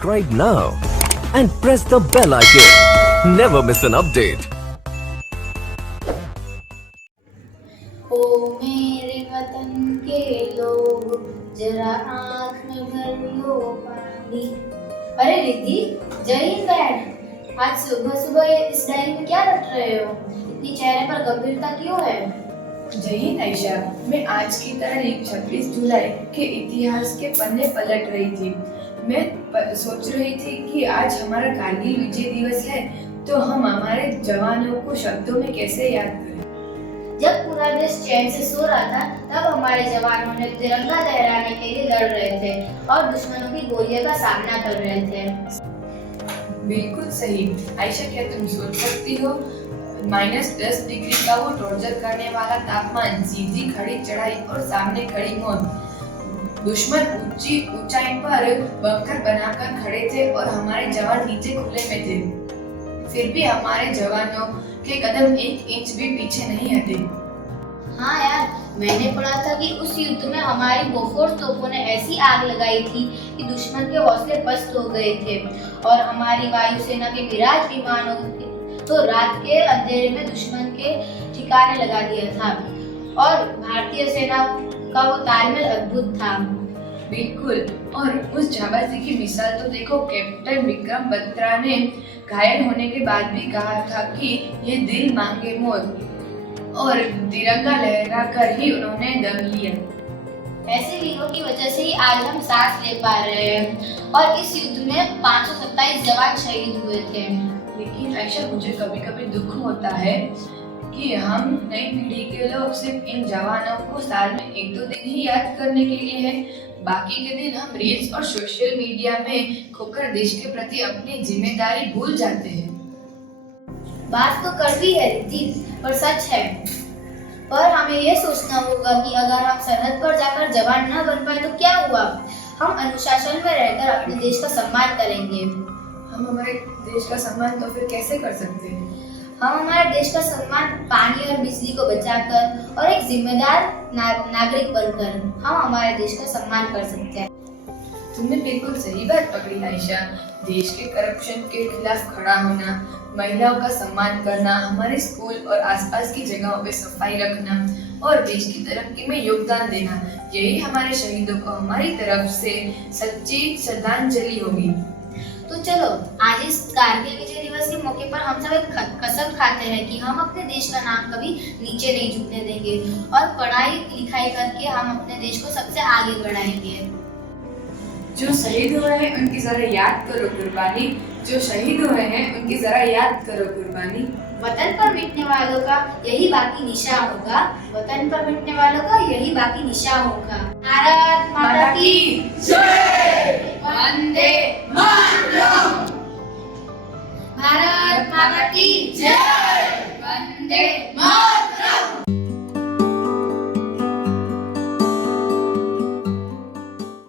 subscribe now and press the bell icon. Never miss an update. ओ मेरे वतन के लोग, जरा आँख में भर लो पानी। अरे रिद्धि, जय हिंद बहन। आज सुबह सुबह इस डायरी में क्या रट रहे हो? इतनी चेहरे पर गंभीरता क्यों है? जय हिंद आयशा। मैं आज की तारीख 26 जुलाई के इतिहास के पन्ने पलट रही थी। मैं सोच रही थी कि आज हमारा कारगिल विजय दिवस है, तो हम हमारे जवानों को शब्दों में कैसे याद करें। जब पूरा देश चैन से सो रहा था, तब हमारे जवानों ने तिरंगा लहराने के लिए लड़ रहे थे और दुश्मनों की गोलियों का सामना कर रहे थे। बिल्कुल सही आयशा, क्या तुम सोच सकती हो -10 डिग्री का वो टॉर्चर करने वाला तापमान, सीधी खड़ी चढ़ाई और सामने खड़ी मौत। दुश्मन ऊंची ऊंचाई पर बंकर बनाकर खड़े थे और हमारे जवान नीचे खुले में थे। फिर भी हमारे जवानों के कदम 1 इंच भी पीछे नहीं हटे। हाँ यार, मैंने पढ़ा था कि उस युद्ध में हमारी बोफोर्स तोपों ने ऐसी आग लगाई थी कि दुश्मन के हौसले पस्त हो गए थे और हमारी वायुसेना के मिराज विमानों तो रात के अंधेरे में दुश्मन के ठिकाने लगा दिया था और भारतीय सेना का वो तालमेल अद्भुत था। बिल्कुल, और उस जाबाजी की मिसाल तो देखो। कैप्टन विक्रम बत्रा ने घायल होने के बाद भी कहा था कि ये दिल मांगे मौत, और तिरंगा लहरा कर ही उन्होंने दम लिया। ऐसे वीरों की वजह से ही आज हम सांस ले पा रहे हैं और इस युद्ध में 527 जवान शहीद हुए थे। लेकिन आयशा, मुझे कभी कभी दुख होता है कि हम नई पीढ़ी के लोग सिर्फ इन जवानों को साल में 1-2 दिन ही याद करने के लिए है। बाकी के दिन हम रील्स और सोशल मीडिया में खोकर देश के प्रति अपनी जिम्मेदारी भूल जाते हैं। बात तो कड़वी है रिद्धि, पर सच है। पर हमें ये सोचना होगा कि अगर हम सरहद पर जाकर जवान न बन पाए तो क्या हुआ? हम अनुशासन में रहकर अपने देश का सम्मान करेंगे। हम हमारे देश का सम्मान तो फिर कैसे कर सकते हैं? हम हमारे देश का सम्मान पानी और बिजली को बचाकर और एक जिम्मेदार नागरिक बनकर हम हमारे देश का सम्मान कर सकते हैं। तुमने बिल्कुल सही बात पकड़ी आयशा। देश के करप्शन के खिलाफ खड़ा होना, महिलाओं का सम्मान करना, हमारे स्कूल और आसपास की जगहों पे सफाई रखना और देश की तरक्की में योगदान देना, यही हमारे शहीदों को हमारी तरफ से सच्ची श्रद्धांजलि होगी। तो चलो, आज इस कारगिल विजय दिवस के मौके पर हम सब एक कसम खाते हैं कि हम अपने देश का नाम कभी नीचे नहीं झुकने देंगे और पढ़ाई लिखाई करके हम अपने देश को सबसे आगे बढ़ाएंगे। जो शहीद हुए हैं उनकी जरा याद करो कुर्बानी, जो शहीद हुए हैं उनकी जरा याद करो कुर्बानी। वतन पर मिटने वालों का यही बाकी निशान होगा, वतन पर मिटने वालों का यही बाकी निशान होगा। भारत माता की जय, वंदे मातरम। भारत माता की जय, वंदे मातरम।